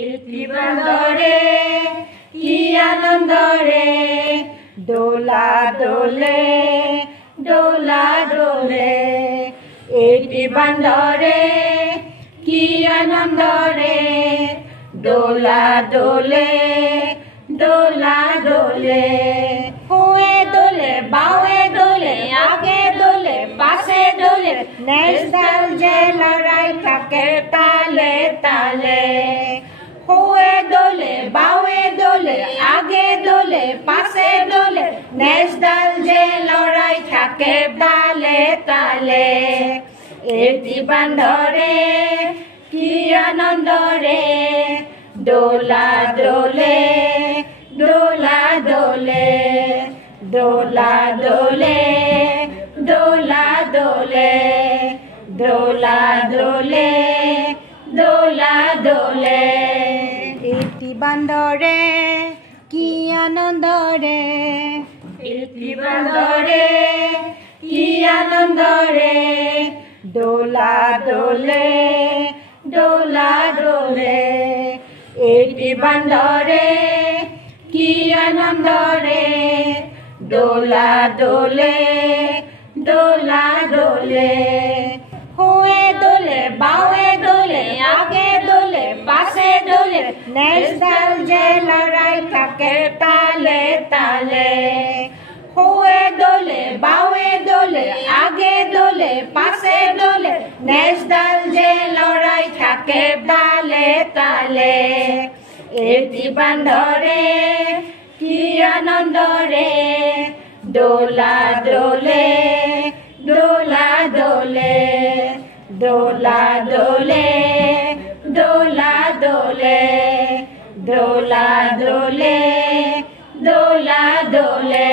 ইতি বান্দরে কি আনন্দরে দোলা দোলে দোলা দোলে ইতি বান্দরে কি আনন্দরে দোলা দোলে দোলা দোলে হুয়ে দোলে বাউে দোলে আগে দোলে পাশে দোলে নেশদাল যে লড়াই থাকে তালে তালে হুয়ে দোলে বাউে দোলে আগে দোলে পাশে দোলে নেশদাল যে লড়াই থাকে তালে তালে ইতি বান্দরে কি আনন্দরে দোলা দোলে দোলা দোলে দোলা দোলে দোলা দোলে দোলা দোলে দোলা দোলে ইতি বান্দরে কি আনন্দরে ইতি বান্দরে কি আনন্দরে দোলা দোলে দোলা দোলে ইতি বান্দরে কি আনন্দরে দোলা দোলে দোলা দোলে হুয়ে দোলে বাউে দোলে আগে দোলে পাশে দোলে নেশদাল যে লড়াই থাকে তালে তালে হুয়ে দোলে বাউে দোলে আগে দোলে পাশে দোলে নেশদাল যে লড়াই থাকে তালে তালে ইতি বান্দরে কি আনন্দরে দোলা দোলে দোলা দোলে দোলা দোলে দোলা দোলে দোলা দোলে দোলা দোলে